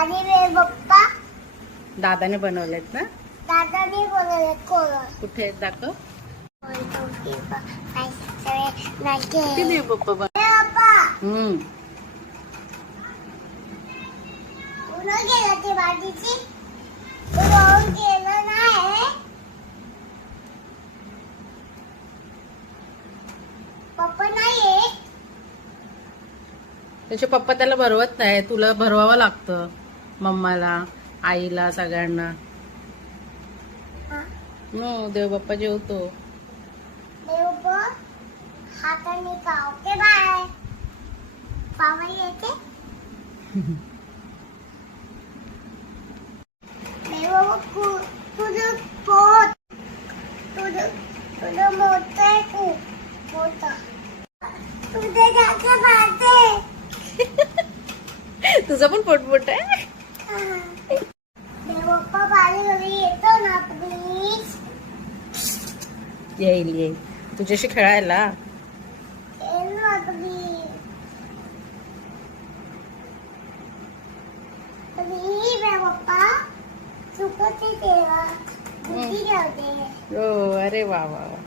आणि वे पप्पा दादाने बनवलेत ना? दादाने बनवले कोण कुठे आहेत दाखव. 1 2 3 4 5 6 7 8 किती 9 देव पप्पा पप्पा हम्म. पुन्हा गेला ते भाजीची रोज गेलं नाही पप्पा नाही त्याचे पप्पा त्याला भरवत नाही, तुला भरवावं लागतं. मम्माला, आईला, सगळ्यांना. नो देव बाप्पा जेवतो. देव हाताने का ओके बाय पावा येते देव तुझं पोट तुझं मोठं आहे खूप मोठं तुझे जागे पाहते तुझं पण पोटपोट आहे. देव बाप्पा बाली घरी येतो ना प्लीज येईल येईल तुझ्याशी खेळायला. येईल ना प्लीज प्लीज देव बाप्पा चुकते तेव्हा बुद्धी ठेवते हो अरे वा वा वा.